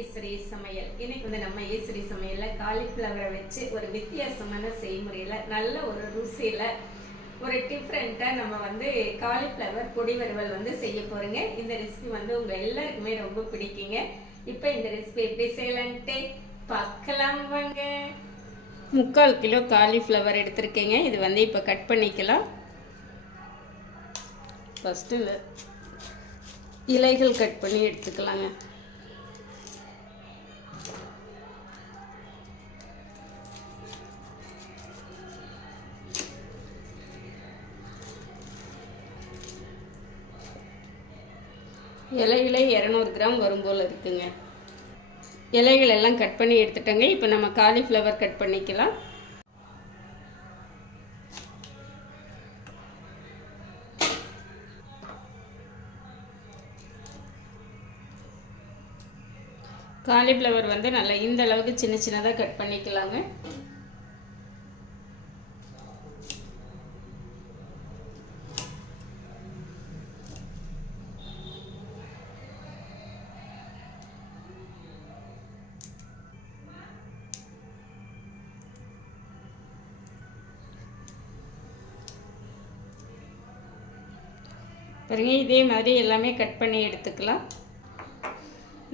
ஈஸ்வரி சமையல். இன்னைக்கு வந்து நம்ம ஈஸ்வரி சமையல்ல காலிஃப்ளவரை வச்சு ஒரு வித்தியாசமான செய்முறையில நல்ல ஒரு ருசியில ஒரு டிஃப்ரெண்ட்டாக நம்ம வந்து காலிஃப்ளவர் பொடி வறுவல் வந்து செய்ய போறோங்க. இந்த ரெசிபி வந்து உங்க எல்லாருக்குமே ரொம்ப பிடிக்குங்க. இப்போ இந்த ரெசிபி எப்படி செய்யலான்ட்டு பார்க்கலாம் வாங்க. முக்கால் கிலோ காலிஃப்ளவர் எடுத்திருக்கேங்க. இது வந்து இப்போ கட் பண்ணிக்கலாம். ஃபஸ்ட்டு இலைகள் கட் பண்ணி எடுத்துக்கலாங்க. இலைகளே இரநூறு கிராம் வரும் போல் இருக்குங்க. இலைகள் எல்லாம் கட் பண்ணி எடுத்துட்டோங்க. இப்போ நம்ம காலிஃப்ளவர் கட் பண்ணிக்கலாம். காலிஃப்ளவர் வந்து நல்லா இந்த அளவுக்கு சின்ன சின்னதாக கட் பண்ணிக்கலாங்க. பாருங்க இதே மாதிரி எல்லாமே கட் பண்ணி எடுத்துக்கலாம்.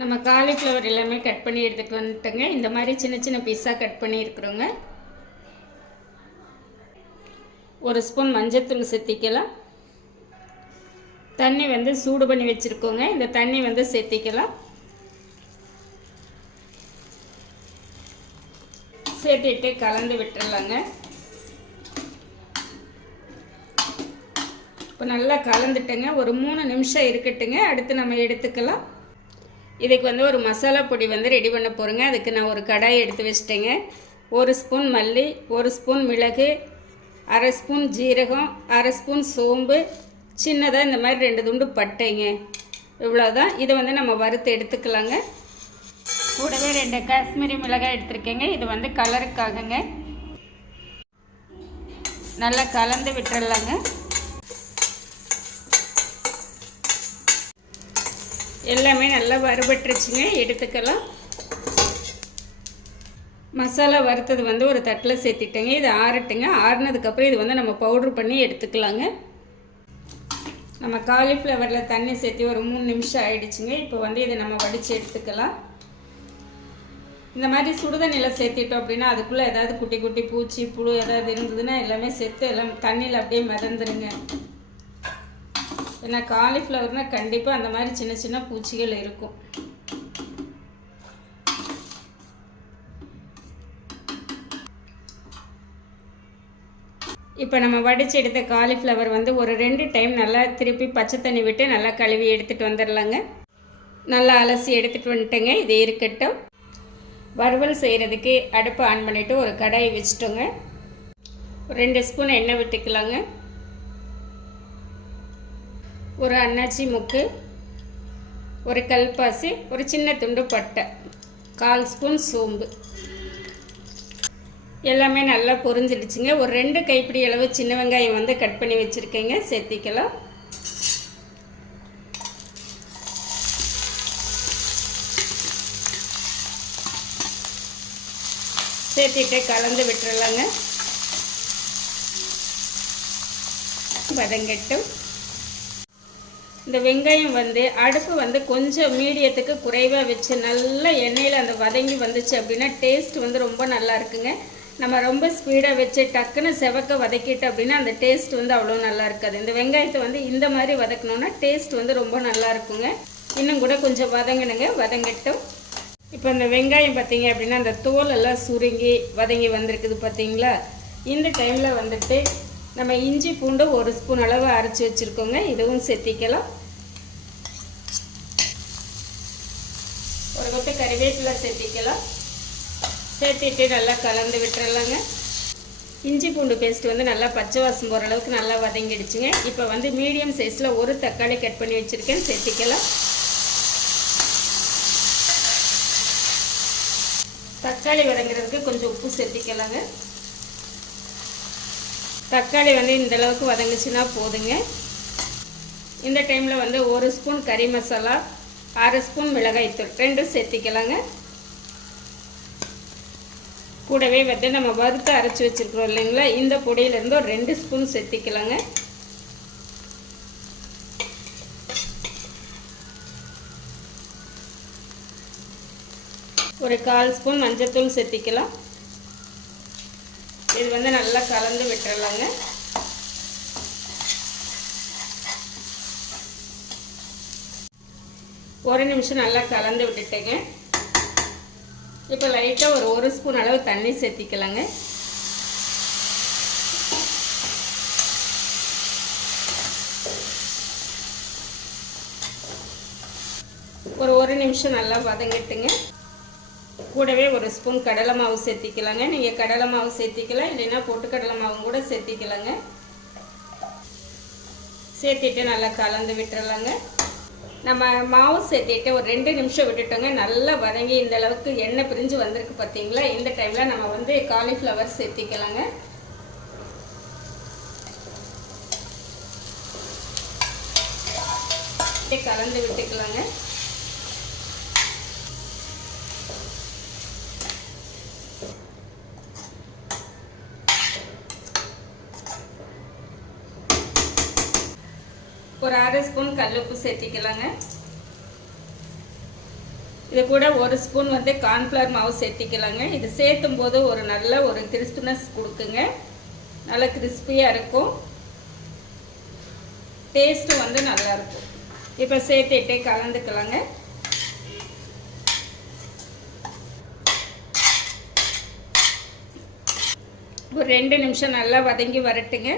நம்ம காலிஃப்ளவர் எல்லாமே கட் பண்ணி எடுத்துகிட்டு வந்துட்டோங்க. இந்த மாதிரி சின்ன சின்ன பீஸாக கட் பண்ணி இருக்கிறோங்க. ஒரு ஸ்பூன் மஞ்சத்தூள் சேர்த்திக்கலாம். தண்ணி வந்து சூடு பண்ணி வச்சுருக்கோங்க. இந்த தண்ணி வந்து சேர்த்திக்கலாம். சேர்த்துட்டு கலந்து விட்டுடலாங்க இப்போ நல்லா கலந்துட்டேங்க. ஒரு மூணு நிமிஷம் இருக்கட்டுங்க. அடுத்து நம்ம எடுத்துக்கலாம். இதுக்கு வந்து ஒரு மசாலா பொடி வந்து ரெடி பண்ண போகிறேங்க அதுக்கு நான் ஒரு கடாய் எடுத்து வச்சிட்டேங்க. ஒரு ஸ்பூன் மல்லி ஒரு ஸ்பூன் மிளகு அரை ஸ்பூன் ஜீரகம் அரை ஸ்பூன் சோம்பு சின்னதாக இந்த மாதிரி ரெண்டு துண்டு பட்டைங்க. இவ்வளோதான் இதை வந்து நம்ம வறுத்து எடுத்துக்கலாங்க. கூடவே ரெண்டு காஷ்மீரி மிளகாய் எடுத்திருக்கேங்க. இது வந்து கலருக்காகங்க. நல்லா கலந்து விட்டுறலாங்க. எல்லாமே நல்லா வறுபட்டுருச்சுங்க எடுத்துக்கலாம். மசாலா வறுத்தது வந்து ஒரு தட்டில் சேர்த்திட்டேங்க இது ஆறட்டுங்க. ஆறுனதுக்கப்புறம் இது வந்து நம்ம பவுட்ரு பண்ணி எடுத்துக்கலாங்க. நம்ம காலிஃப்ளவரில் தண்ணி சேர்த்து ஒரு மூணு நிமிஷம் ஆயிடுச்சுங்க இப்போ வந்து இதை நம்ம வடித்து எடுத்துக்கலாம். இந்த மாதிரி சுடுதண்ணியில் சேர்த்திட்டோம் அப்படின்னா அதுக்குள்ளே ஏதாவது குட்டி குட்டி பூச்சி புழு ஏதாவது இருந்ததுன்னா எல்லாமே சேர்த்து எல்லாம் தண்ணியில் அப்படியே மிதந்துருங்க. ஏன்னா காலிஃப்ளவர்னால் கண்டிப்பாக அந்த மாதிரி சின்ன சின்ன பூச்சிகள் இருக்கும். இப்போ நம்ம வடித்து எடுத்த காலிஃப்ளவர் வந்து ஒரு ரெண்டு டைம் நல்லா திருப்பி பச்சை தண்ணி விட்டு நல்லா கழுவி எடுத்துகிட்டு வந்துடலாங்க. நல்லா அலசி எடுத்துகிட்டு வந்துட்டேங்க இது இருக்கட்டும். வறுவல் செய்கிறதுக்கு அடுப்பை ஆன் பண்ணிவிட்டு ஒரு கடாயை வச்சுட்டோங்க. ரெண்டு ஸ்பூன் எண்ணெய் விட்டுக்கலாங்க. ஒரு அன்னாச்சி முக்கு ஒரு கல்பாசி ஒரு சின்ன துண்டு பட்டை கால் ஸ்பூன் சோம்பு. எல்லாமே நல்லா பொரிஞ்சிடுச்சுங்க. ஒரு ரெண்டு கைப்பிடி அளவு சின்ன வெங்காயம் வந்து கட் பண்ணி வச்சுருக்கேங்க. சேர்த்திக்கலாம். சேர்த்திட்டு கலந்து விட்டுறலாங்க. பதங்கட்டும் இந்த வெங்காயம் வந்து அடுப்பு வந்து கொஞ்சம் மீடியத்துக்கு குறைவாக வச்சு நல்லா எண்ணெயில் அந்த வதங்கி வந்துச்சு அப்படின்னா டேஸ்ட் வந்து ரொம்ப நல்லா இருக்குங்க. நம்ம ரொம்ப ஸ்பீடாக வச்சு டக்குன்னு செவக்க வதக்கிட்டு அப்படின்னா அந்த டேஸ்ட் வந்து அவ்வளோ நல்லா இருக்காது. இந்த வெங்காயத்தை வந்து இந்த மாதிரி வதக்கணுன்னா டேஸ்ட் வந்து ரொம்ப நல்லா இருக்குங்க. இன்னும் கூட கொஞ்சம் வதங்கணுங்க. வதங்கட்டும். இப்போ இந்த வெங்காயம் பார்த்தீங்க அப்படின்னா அந்த தோலெல்லாம் சுருங்கி வதங்கி வந்திருக்குது பார்த்தீங்களா? இந்த டைமில் வந்துட்டு நம்ம இஞ்சி பூண்டு ஒரு ஸ்பூன் அளவு அரைச்சி வச்சுருக்கோங்க. இதுவும் சேர்த்திக்கலாம் ஒரு கொத்து கறிவேப்பிலை சேர்த்திக்கலாம். சேர்த்திட்டு நல்லா கலந்து விட்டுறலாங்க. இஞ்சி பூண்டு பேஸ்ட் வந்து நல்லா பச்சை வாசம் போகிற அளவுக்கு நல்லா வதங்கிடுச்சுங்க. இப்போ வந்து மீடியம் சைஸில் ஒரு தக்காளி கட் பண்ணி வச்சுருக்கேன். சேர்த்திக்கலாம். தக்காளி வதங்குறதுக்கு கொஞ்சம் உப்பு சேர்த்திக்கலாங்க. தக்காளி வந்து இந்த அளவுக்கு வதங்குச்சுன்னா போதுங்க. இந்த டைமில் வந்து ஒரு ஸ்பூன் கறி மசாலா அரை ஸ்பூன் மிளகாய்த்தூள் ரெண்டும் சேர்த்திக்கலாங்க. கூடவே வந்து நம்ம வறுத்து அரைச்சி வச்சுருக்குறோம் இல்லைங்களா? இந்த பொடியிலேருந்து ஒரு ரெண்டு ஸ்பூன் சேர்த்திக்கலாங்க. ஒரு கால் ஸ்பூன் மஞ்சத்தூள் சேர்த்திக்கலாம். இது வந்து நல்லா கலந்து விட்டுறலாங்க. ஒரு நிமிஷம் நல்லா கலந்து விட்டுட்டேங்க. இப்போ லைட்டாக ஒரு ஒரு ஸ்பூன் அளவு தண்ணி சேர்த்திக்கலாங்க. ஒரு ஒரு நிமிஷம் நல்லா வதங்கிட்டுங்க. கூடவே ஒரு ஸ்பூன் கடலை மாவு சேர்த்திக்கலாங்க. நீங்கள் கடலை மாவு சேர்த்திக்கலாம் இல்லைன்னா பொட்டுக்கடலை மாவும் கூட சேர்த்திக்கலாங்க. சேர்த்திட்டு நல்லா கலந்து விட்டுறலாங்க. நம்ம மாவு சேர்த்திட்டு ஒரு ரெண்டு நிமிஷம் விட்டுட்டோங்க. நல்லா வதங்கி இந்த அளவுக்கு எண்ணெய் பிரிஞ்சு வந்திருக்கு பார்த்தீங்களா? இந்த டைமில் நம்ம வந்து காலிஃப்ளவர் சேர்த்திக்கலாங்க. கலந்து விட்டுக்கலாங்க. ஒரு அரை ஸ்பூன் கல்லுப்பு சேர்த்திக்கலாங்க. இது கூட ஒரு ஸ்பூன் வந்து கார்ன்ஃப்ளவர் மாவு சேர்த்திக்கலாங்க. இது சேர்த்தும் போது ஒரு நல்ல ஒரு கிறிஸ்பினஸ் கொடுக்குங்க. நல்லா கிறிஸ்பியாக இருக்கும். டேஸ்ட்டு வந்து நல்லாயிருக்கும் இப்போ சேர்த்துட்டு கலந்துக்கலாங்க. ஒரு ரெண்டு நிமிஷம் நல்லா வதங்கி வரட்டுங்க.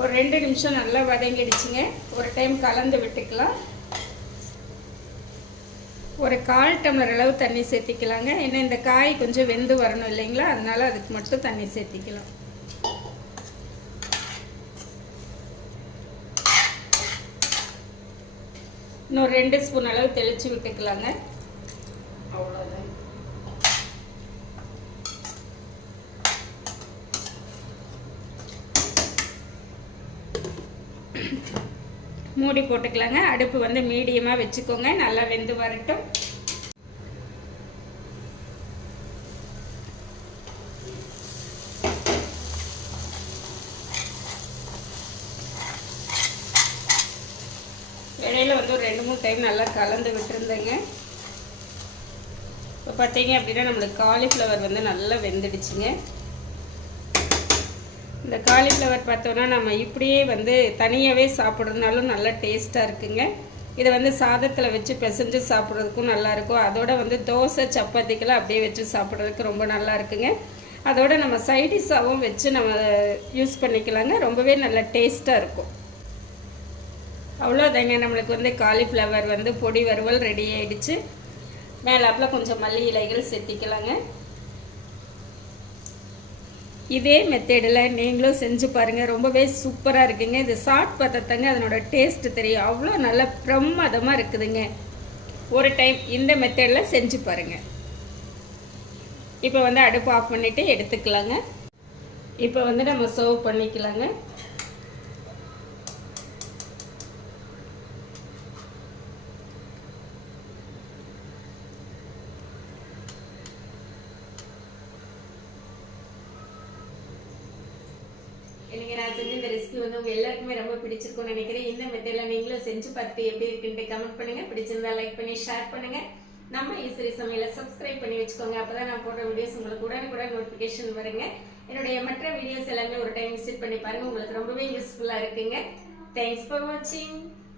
ஒரு ரெண்டு நிமிஷம் நல்லா வதங்கிடுச்சுங்க. ஒரு டைம் கலந்து விட்டுக்கலாம். ஒரு கால் டம்ளர் அளவு தண்ணி சேர்த்திக்கலாங்க. ஏன்னா இந்த காய் கொஞ்சம் வெந்து வரணும் இல்லைங்களா? அதனால் அதுக்கு மட்டும் தண்ணி சேர்த்திக்கலாம். இன்னொரு ரெண்டு ஸ்பூன் அளவு தெளித்து விட்டுக்கலாங்க. மூடி போட்டுக்கலாங்க. அடுப்பு வந்து மீடியமாக வச்சுக்கோங்க. நல்லா வெந்து வரட்டும். இடையில வந்து ஒரு ரெண்டு மூணு டைம் நல்லா கலந்து விட்டுருந்தேங்க. இப்போ பார்த்தீங்க அப்படின்னா நம்மளுக்கு காலிஃப்ளவர் வந்து நல்லா வெந்துடுச்சுங்க. இந்த காலிஃப்ளவர் பார்த்தோன்னா நம்ம இப்படியே வந்து தனியாகவே சாப்பிட்றதுனாலும் நல்லா டேஸ்ட்டாக இருக்குங்க. இதை வந்து சாதத்தில் வச்சு பிசைஞ்சு சாப்பிட்றதுக்கும் நல்லாயிருக்கும் அதோட வந்து தோசை சப்பாத்திக்கெல்லாம் அப்படியே வச்சு சாப்பிட்றதுக்கு ரொம்ப நல்லா இருக்குங்க. அதோட நம்ம சைடிஷாகவும் வச்சு நம்ம யூஸ் பண்ணிக்கலாங்க. ரொம்பவே நல்லா டேஸ்ட்டாக இருக்கும். அவ்வளோதாங்க. நம்மளுக்கு வந்து காலிஃப்ளவர் வந்து பொடி வறுவல் ரெடி ஆயிடுச்சு. மேலாப்பில் கொஞ்சம் மல்லி இலைகள் சேர்த்திக்கலாங்க இதே மெத்தேடில் நீங்களும் செஞ்சு பாருங்கள் ரொம்பவே சூப்பராக இருக்குங்க. இது சாட் பார்த்தத்தாங்க அதனோட டேஸ்ட் தெரியும். அவ்வளோ நல்ல பிரமாதமாக இருக்குதுங்க. ஒரு டைம் இந்த மெத்தேடில் செஞ்சு பாருங்கள் இப்போ வந்து அடுப்பு ஆஃப் பண்ணிவிட்டு எடுத்துக்கலாங்க. இப்போ வந்து நம்ம சர்வ் பண்ணிக்கலாங்க எனக்கு நான் செஞ்ச இந்த ரெசிபி வந்து உங்க எல்லாருக்குமே பிடிச்சிருக்கும்னு நினைக்கிறேன். இந்த மெத்தட்ல நீங்களும் செஞ்சு பார்த்துட்டு எப்படி இருக்குன்ட்டு கமெண்ட் பண்ணுங்க. பிடிச்சிருந்தா லைக் பண்ணி ஷேர் பண்ணுங்க. நம்ம ஈஸ்வரி சமையல சப்ஸ்கிரைப் பண்ணி வச்சுக்கோங்க. அப்பதான் நான் போடுற வீடியோஸ் உங்களுக்கு உடனுக்குடன் நோட்டிபிகேஷன் வருங்க. என்னுடைய மற்ற வீடியோஸ் எல்லாமே ஒரு டைம் விசிட் பண்ணி பாருங்க. உங்களுக்கு ரொம்பவே யூஸ்ஃபுல்லா இருக்குங்க. தேங்க்ஸ் ஃபார் வாட்சிங்